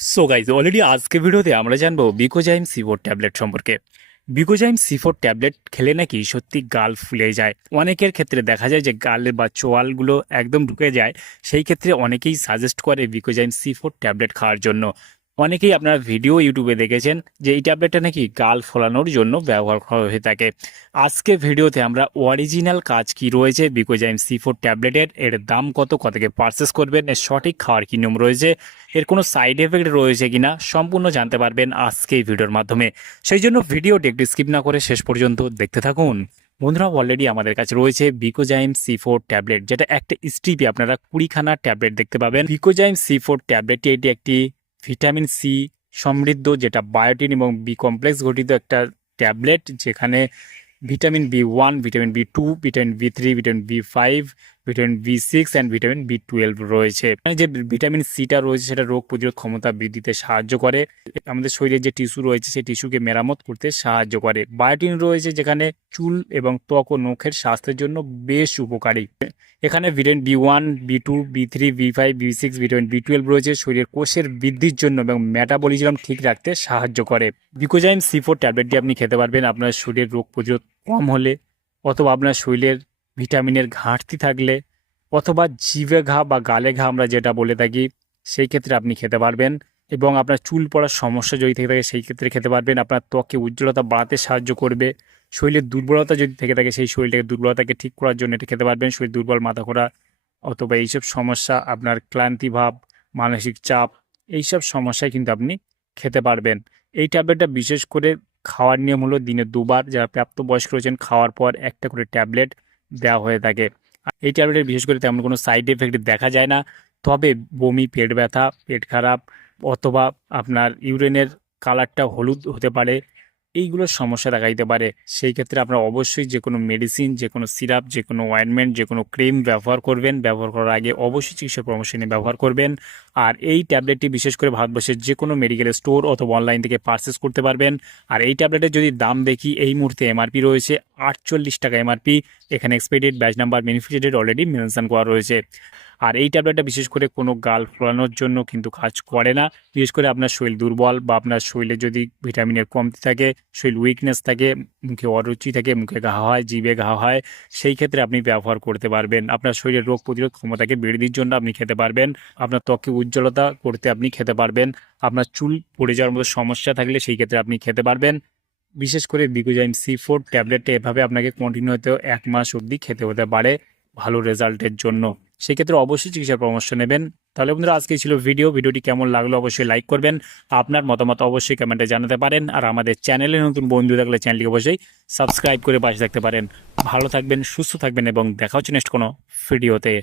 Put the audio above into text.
So guys already আজকে ভিডিওতে আমরা জানবো বিকোজাইম C4 ট্যাবলেট সম্পর্কে। বিকোজাইম C4 ট্যাবলেট খেলে নাকি সত্যি গাল ফুলে যায়। অনেকের ক্ষেত্রে দেখা যায় যে গালের বা চোয়ালগুলো একদম ঢুকে যায়। সেই ক্ষেত্রে অনেকেই সাজেস্ট করে বিকোজাইম C4 ট্যাবলেট খাওয়ার জন্য। অনেকেই আপনারা ভিডিও ইউটিউবে দেখেছেন যে এই ট্যাবলেটটা নাকি গাল ফোলানোর জন্য ব্যবহার করা হয়ে থাকে। আজকে ভিডিওতে আমরা অরিজিনাল কাজ কি রয়েছে বিকোজাইম C4 ট্যাবলেটের, এর দাম কত, থেকে পারচেস করবেন, এর সঠিক খাওয়ার কি নিয়ম রয়েছে, এর কোনো সাইড এফেক্ট রয়েছে কিনা সম্পূর্ণ জানতে পারবেন আজকে এই ভিডিওর মাধ্যমে। সেই জন্য ভিডিওটি একটু স্কিপ না করে শেষ পর্যন্ত দেখতে থাকুন। বন্ধুরা, অলরেডি আমাদের কাছে রয়েছে বিকোজাইম C4 ট্যাবলেট, যেটা একটা স্ট্রিপে আপনারা 20খানা ট্যাবলেট দেখতে পাবেন। বিকোজাইম C4 ট্যাবলেটটি এটি একটি ভিটামিন সি সমৃদ্ধ, যেটা বায়োটিন এবং বি কমপ্লেক্স গঠিত একটা ট্যাবলেট, যেখানে vitamin B1, vitamin B2, vitamin B3, vitamin B5, vitamin B6 and vitamin B12 রয়েছে। মানে যে ভিটামিন সিটা রয়েছে সেটা রোগ প্রতিরোধ ক্ষমতা বৃদ্ধিতে সাহায্য করে, আমাদের শরীরের যে টিস্যু রয়েছে সেই টিস্যুকে মেরামত করতে সাহায্য করে। বায়োটিন রয়েছে যেখানে চুল এবং ত্বক ও নখের স্বাস্থ্যের জন্য বেশ উপকারী। এখানে vitamin B1, B2, B3, B5, B6, vitamin B12 রয়েছে, শরীরের কোষের বৃদ্ধির জন্য এবং মেটাবলিজম ঠিক রাখতে সাহায্য করে। বিকোজাইম C4 ট্যাবলেটটি আপনি খেতে পারবেন আপনার শরীরের রোগ প্রতিরোধ কম হলে, অথবা আপনার শরীরের ভিটামিনের ঘাটতি থাকলে, অথবা জিভে ঘা বা গালে ঘা আমরা যেটা বলে থাকি, সেই ক্ষেত্রে আপনি খেতে পারবেন। এবং আপনার চুল পড়ার সমস্যা যদি থেকে থাকে সেই ক্ষেত্রে খেতে পারবেন। আপনার ত্বকে উজ্জ্বলতা বাড়াতে সাহায্য করবে। শরীরের দুর্বলতা যদি থেকে থাকে সেই শরীরটাকে দুর্বলতাকে ঠিক করার জন্য এটা খেতে পারবেন। শরীর দুর্বল, মাথা ঘোরা অথবা এইসব সমস্যা, আপনার ক্লান্তি ভাব, মানসিক চাপ, এইসব সমস্যায় কিন্তু আপনি খেতে পারবেন। এই ট্যাবলেটটা বিশেষ করে খাওয়ার নিয়ম হলো দিনে দুবার, যারা প্রাপ্তবয়স্ক রয়েছেন খাওয়ার পর একটা করে ট্যাবলেট দেওয়া হয়ে থাকে। এই ট্যাবলেটের বিশেষ করে তেমন কোনো সাইড এফেক্ট দেখা যায় না, তবে বমি, পেট ব্যথা, পেট খারাপ, অথবা আপনার ইউরিনের কালারটা হলুদ হতে পারে, এইগুলোর সমস্যা দেখা দিতে পারে। সেই ক্ষেত্রে আপনারা অবশ্যই যে কোনো মেডিসিন, যে কোনো সিরাপ, যে কোনো অয়েনমেন্ট, যে কোনো ক্রিম ব্যবহার করবেন। ব্যবহার করার আগে অবশ্যই চিকিৎসার পরামর্শ নিয়ে ব্যবহার করবেন। আর এই ট্যাবলেটটি বিশেষ করে ভারতবর্ষের যে কোনো মেডিকেল স্টোর অথবা অনলাইন থেকে পারচেস করতে পারবেন। আর এই ট্যাবলেটের যদি দাম দেখি, এই মুহূর্তে এমআরপি রয়েছে 48 টাকা এমআরপি। এখানে expiry batch number, benefit date already mention করা রয়েছে। আর এই ট্যাবলেটটা বিশেষ করে কোনো গাল ফোলানোর জন্য কিন্তু কাজ করে না। বিশেষ করে আপনার শরীর দুর্বল বা আপনার শরীরে যদি ভিটামিনের কমতি থাকে, শরীর উইকনেস থাকে, মুখে অরুচি থাকে, মুখে ঘা হয়, জিভে ঘা হয়, সেই ক্ষেত্রে আপনি ব্যবহার করতে পারবেন। আপনার শরীরের রোগ প্রতিরোধ ক্ষমতাকে বৃদ্ধির জন্য আপনি খেতে পারবেন। আপনার ত্বকে উজ্জ্বলতা করতে আপনি খেতে পারবেন। আপনার চুল পড়ে যাওয়ার মতো সমস্যা থাকলে সেই ক্ষেত্রে আপনি খেতে পারবেন। বিশেষ করে বিকোজাইম C4 ট্যাবলেটটা এভাবে আপনাকে কন্টিনিউ হতে 1 মাস অবধি খেতে হতে পারে ভালো রেজাল্টের জন্য। সেক্ষেত্রে অবশ্যই চিকিৎসার পরামর্শ নেবেন। তাহলে বন্ধুরা, আজকে ছিল ভিডিওটি কেমন লাগলো অবশ্যই লাইক করবেন। আপনার মতামত অবশ্যই কমেন্টে জানাতে পারেন। আর আমাদের চ্যানেলে নতুন বন্ধু থাকলে চ্যানেলটি অবশ্যই সাবস্ক্রাইব করে পাশে থাকতে পারেন। ভালো থাকবেন, সুস্থ থাকবেন এবং দেখা হচ্ছে নেক্সট কোনো ভিডিওতে।